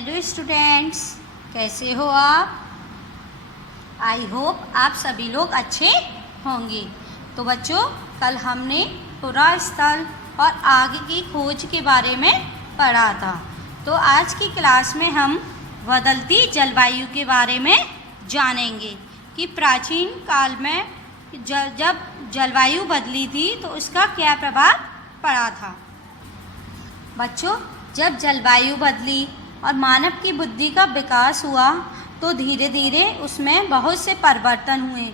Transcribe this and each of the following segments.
Hello students, कैसे हो आप? आई होप आप सभी लोग अच्छे होंगे। तो बच्चों, कल हमने पुरास्थल और आग की खोज के बारे में पढ़ा था। तो आज की क्लास में हम बदलती जलवायु के बारे में जानेंगे कि प्राचीन काल में जब जलवायु बदली थी तो उसका क्या प्रभाव पड़ा था। बच्चों, जब जलवायु बदली और मानव की बुद्धि का विकास हुआ तो धीरे धीरे उसमें बहुत से परिवर्तन हुए।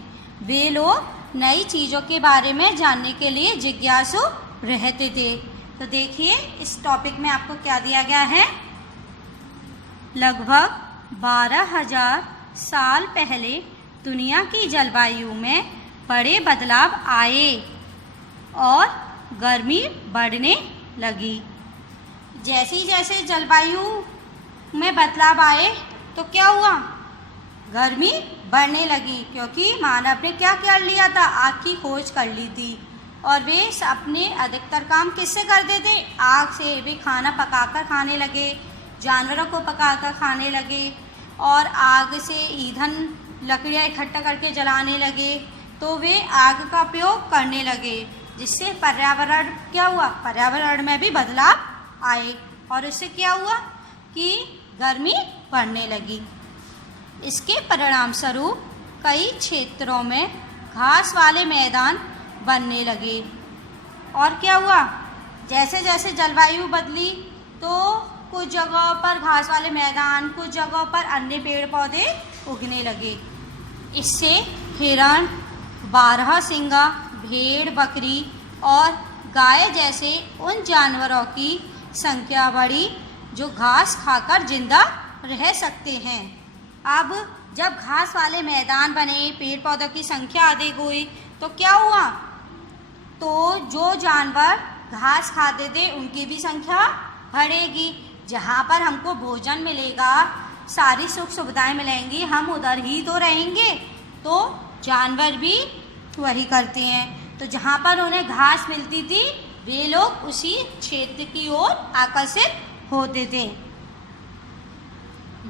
वे लोग नई चीज़ों के बारे में जानने के लिए जिज्ञासु रहते थे। तो देखिए, इस टॉपिक में आपको क्या दिया गया है। लगभग 12,000 साल पहले दुनिया की जलवायु में बड़े बदलाव आए और गर्मी बढ़ने लगी। जैसे जैसे जलवायु में बदलाव आए तो क्या हुआ, गर्मी बढ़ने लगी, क्योंकि मानव ने क्या कर लिया था, आग की खोज कर ली थी। और वे अपने अधिकतर काम किससे करते थे, आग से। वे खाना पकाकर खाने लगे, जानवरों को पकाकर खाने लगे और आग से ईंधन लकड़ियाँ इकट्ठा करके जलाने लगे। तो वे आग का उपयोग करने लगे, जिससे पर्यावरण क्या हुआ, पर्यावरण में भी बदलाव आए और इससे क्या हुआ कि गर्मी बढ़ने लगी। इसके परिणाम स्वरूप कई क्षेत्रों में घास वाले मैदान बनने लगे। और क्या हुआ, जैसे जैसे जलवायु बदली तो कुछ जगहों पर घास वाले मैदान, कुछ जगहों पर अन्य पेड़ पौधे उगने लगे। इससे हिरण, बारहसिंगा, भेड़, बकरी और गाय जैसे उन जानवरों की संख्या बढ़ी जो घास खाकर जिंदा रह सकते हैं। अब जब घास वाले मैदान बने, पेड़ पौधों की संख्या अधिक हुई तो क्या हुआ, तो जो जानवर घास खाते थे उनकी भी संख्या बढ़ेगी। जहाँ पर हमको भोजन मिलेगा, सारी सुख सुविधाएं मिलेंगी, हम उधर ही तो रहेंगे। तो जानवर भी वही करते हैं। तो जहाँ पर उन्हें घास मिलती थी वे लोग उसी क्षेत्र की ओर आकर्षित होते थे।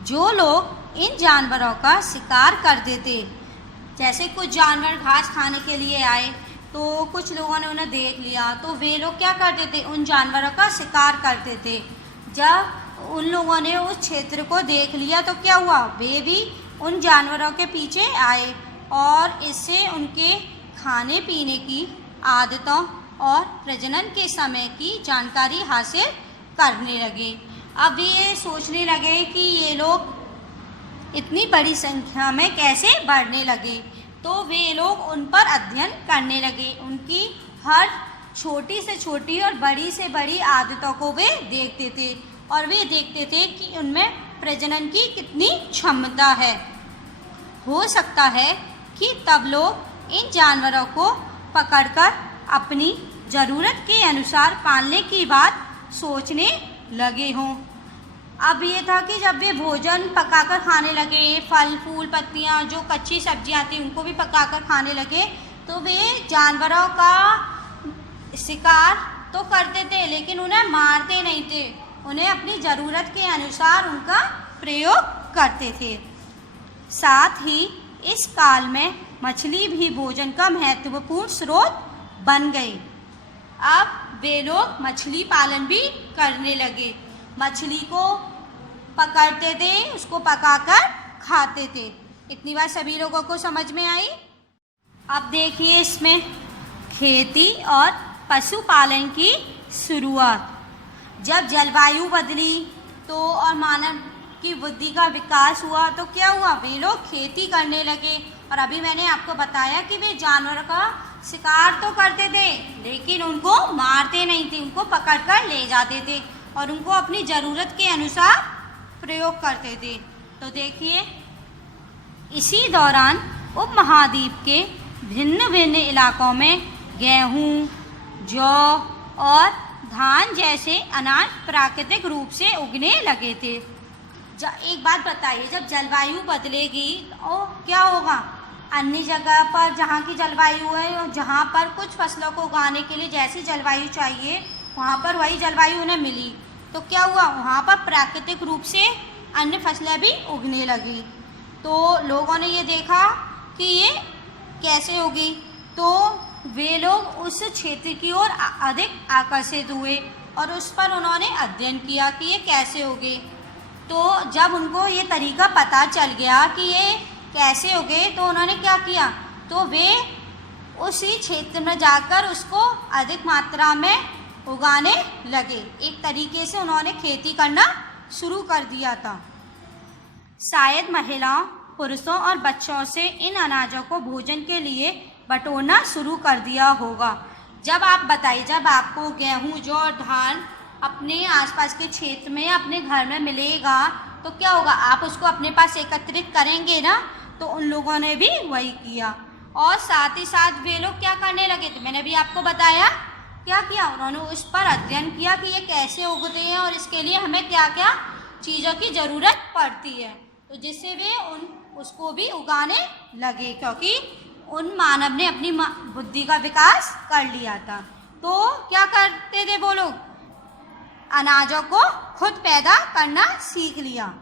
जो लोग इन जानवरों का शिकार करते थे, जैसे कुछ जानवर घास खाने के लिए आए तो कुछ लोगों ने उन्हें देख लिया तो वे लोग क्या करते थे, उन जानवरों का शिकार करते थे। जब उन लोगों ने उस क्षेत्र को देख लिया तो क्या हुआ, वे भी उन जानवरों के पीछे आए और इससे उनके खाने पीने की आदतों और प्रजनन के समय की जानकारी हासिल करने लगे। अब ये सोचने लगे कि ये लोग इतनी बड़ी संख्या में कैसे बढ़ने लगे। तो वे लोग उन पर अध्ययन करने लगे, उनकी हर छोटी से छोटी और बड़ी से बड़ी आदतों को वे देखते थे और वे देखते थे कि उनमें प्रजनन की कितनी क्षमता है। हो सकता है कि तब लोग इन जानवरों को पकड़कर अपनी ज़रूरत के अनुसार पालने की बात सोचने लगे हों। अब ये था कि जब वे भोजन पकाकर खाने लगे, फल फूल पत्तियाँ, जो कच्ची सब्जियाँ थी उनको भी पकाकर खाने लगे, तो वे जानवरों का शिकार तो करते थे लेकिन उन्हें मारते नहीं थे, उन्हें अपनी ज़रूरत के अनुसार उनका प्रयोग करते थे। साथ ही इस काल में मछली भी भोजन का महत्वपूर्ण स्रोत बन गई। अब वे लोग मछली पालन भी करने लगे, मछली को पकड़ते थे, उसको पकाकर खाते थे। इतनी बात सभी लोगों को समझ में आई। अब देखिए इसमें खेती और पशुपालन की शुरुआत। जब जलवायु बदली तो और मानव की बुद्धि का विकास हुआ तो क्या हुआ, वे लोग खेती करने लगे। और अभी मैंने आपको बताया कि वे जानवरों का शिकार तो करते थे लेकिन उनको मारते नहीं थे, उनको पकड़कर ले जाते थे और उनको अपनी ज़रूरत के अनुसार प्रयोग करते थे। तो देखिए, इसी दौरान उपमहाद्वीप के भिन्न भिन्न इलाकों में गेहूँ, जौ और धान जैसे अनाज प्राकृतिक रूप से उगने लगे थे। एक बात बताइए, जब जलवायु बदलेगी तो क्या होगा, अन्य जगह पर जहाँ की जलवायु है और जहाँ पर कुछ फसलों को उगाने के लिए जैसी जलवायु चाहिए वहाँ पर वही जलवायु उन्हें मिली तो क्या हुआ, वहाँ पर प्राकृतिक रूप से अन्य फसलें भी उगने लगी। तो लोगों ने ये देखा कि ये कैसे होगी, तो वे लोग उस क्षेत्र की ओर अधिक आकर्षित हुए और उस पर उन्होंने अध्ययन किया कि ये कैसे होगे। तो जब उनको ये तरीका पता चल गया कि ये कैसे होगे, तो उन्होंने क्या किया, तो वे उसी क्षेत्र में जाकर उसको अधिक मात्रा में उगाने लगे। एक तरीके से उन्होंने खेती करना शुरू कर दिया था। शायद महिलाओं, पुरुषों और बच्चों से इन अनाजों को भोजन के लिए बटोरना शुरू कर दिया होगा। जब आप बताइए, जब आपको गेहूं, जौ, धान अपने आसपास के क्षेत्र में अपने घर में मिलेगा तो क्या होगा, आप उसको अपने पास एकत्रित करेंगे ना। तो उन लोगों ने भी वही किया और साथ ही साथ वे लोग क्या करने लगे थे, मैंने भी आपको बताया क्या किया, उन्होंने उस पर अध्ययन किया कि ये कैसे उगते हैं और इसके लिए हमें क्या क्या चीज़ों की ज़रूरत पड़ती है। तो जिससे वे उसको भी उगाने लगे, क्योंकि उन मानव ने अपनी बुद्धि का विकास कर लिया था। तो क्या करते थे वो लोग, अनाजों को खुद पैदा करना सीख लिया।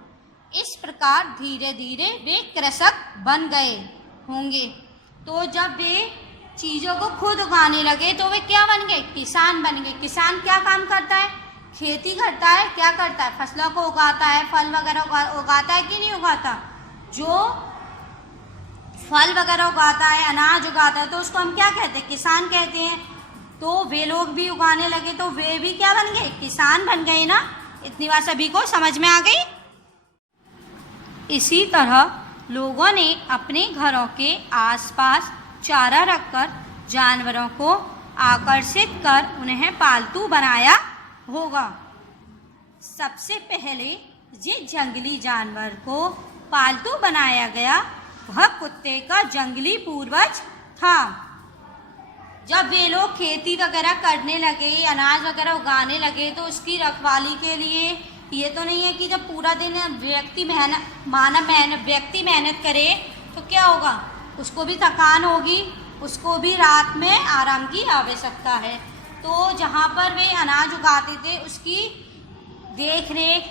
इस प्रकार धीरे धीरे वे कृषक बन गए होंगे। तो जब वे चीज़ों को खुद उगाने लगे तो वे क्या बन गए, किसान बन गए। किसान क्या काम करता है, खेती करता है, क्या करता है, फसलों को उगाता है, फल वगैरह उगाता है कि नहीं उगाता। जो फल वगैरह उगाता है, अनाज उगाता है, तो उसको हम क्या कहते हैं, किसान कहते हैं। तो वे लोग भी उगाने लगे तो वे भी क्या बन गए, किसान बन गए ना। इतनी बात सभी को समझ में आ गई। इसी तरह लोगों ने अपने घरों के आसपास चारा रखकर जानवरों को आकर्षित कर उन्हें पालतू बनाया होगा। सबसे पहले जिस जंगली जानवर को पालतू बनाया गया वह कुत्ते का जंगली पूर्वज था। जब वे लोग खेती वगैरह करने लगे, अनाज वगैरह उगाने लगे, तो उसकी रखवाली के लिए ये तो नहीं है कि जब पूरा दिन व्यक्ति मेहनत करे तो क्या होगा, उसको भी थकान होगी, उसको भी रात में आराम की आवश्यकता है। तो जहाँ पर वे अनाज उगाते थे उसकी देख रेख,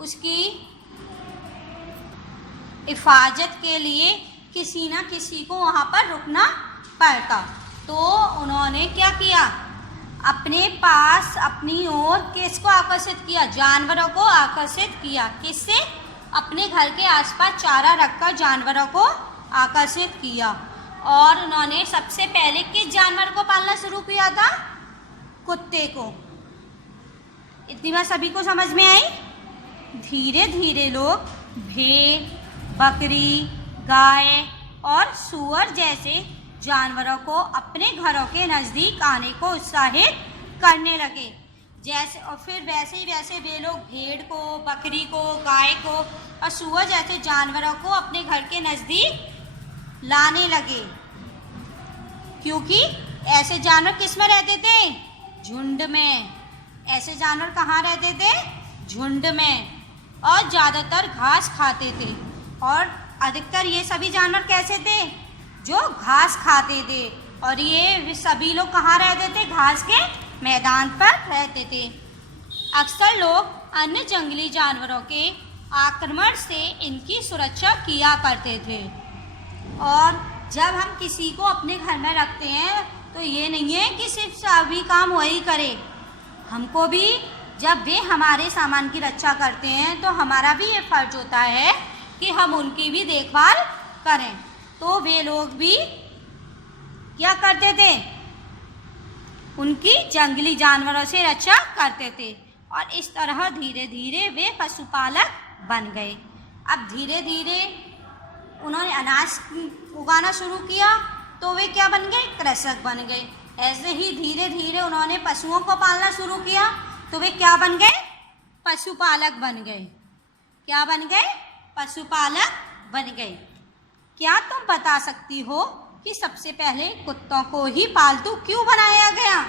उसकी हिफाजत के लिए किसी न किसी को वहाँ पर रुकना पड़ता। तो उन्होंने क्या किया, अपने पास अपनी ओर किसको आकर्षित किया, जानवरों को आकर्षित किया। किससे, अपने घर के आसपास चारा रखकर जानवरों को आकर्षित किया। और उन्होंने सबसे पहले किस जानवर को पालना शुरू किया था, कुत्ते को। इतनी बात सभी को समझ में आई। धीरे धीरे लोग भेड़, बकरी, गाय और सूअर जैसे जानवरों को अपने घरों के नज़दीक आने को उत्साहित करने लगे। जैसे और फिर वैसे ही वैसे वे लोग भेड़ को, बकरी को, गाय को और सूअर जैसे जानवरों को अपने घर के नज़दीक लाने लगे। क्योंकि ऐसे जानवर किस में रहते थे, झुंड में। ऐसे जानवर कहाँ रहते थे, झुंड में, और ज़्यादातर घास खाते थे। और अधिकतर ये सभी जानवर कैसे थे, जो घास खाते थे। और ये सभी लोग कहाँ रहते थे, घास के मैदान पर रहते थे। अक्सर लोग अन्य जंगली जानवरों के आक्रमण से इनकी सुरक्षा किया करते थे। और जब हम किसी को अपने घर में रखते हैं तो ये नहीं है कि सिर्फ सभी काम वही करे, हमको भी जब वे हमारे सामान की रक्षा करते हैं तो हमारा भी ये फर्ज होता है कि हम उनकी भी देखभाल करें। तो वे लोग भी क्या करते थे, उनकी जंगली जानवरों से रक्षा करते थे। और इस तरह धीरे धीरे वे पशुपालक बन गए। अब धीरे धीरे उन्होंने अनाज उगाना शुरू किया तो वे क्या बन गए, कृषक बन गए। ऐसे ही धीरे धीरे उन्होंने पशुओं को पालना शुरू किया तो वे क्या बन गए, पशुपालक बन गए। क्या बन गए, पशुपालक बन गए। क्या तुम बता सकती हो कि सबसे पहले कुत्तों को ही पालतू क्यों बनाया गया?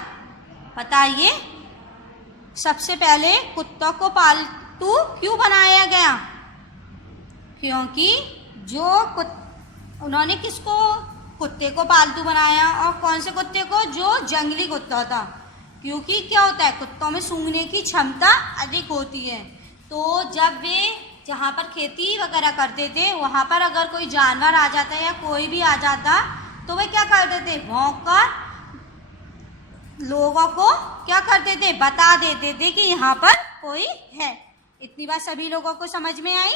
बताइए, सबसे पहले कुत्तों को पालतू क्यों बनाया गया? क्योंकि उन्होंने किसको, कुत्ते को पालतू बनाया। और कौन से कुत्ते को, जो जंगली कुत्ता था। क्योंकि क्या होता है, कुत्तों में सूंघने की क्षमता अधिक होती है। तो जब वे जहाँ पर खेती वगैरह करते थे वहाँ पर अगर कोई जानवर आ जाता या कोई भी आ जाता तो वे क्या करते थे, भौंक कर लोगों को क्या करते थे, बता देते थे कि यहाँ पर कोई है। इतनी बात सभी लोगों को समझ में आई।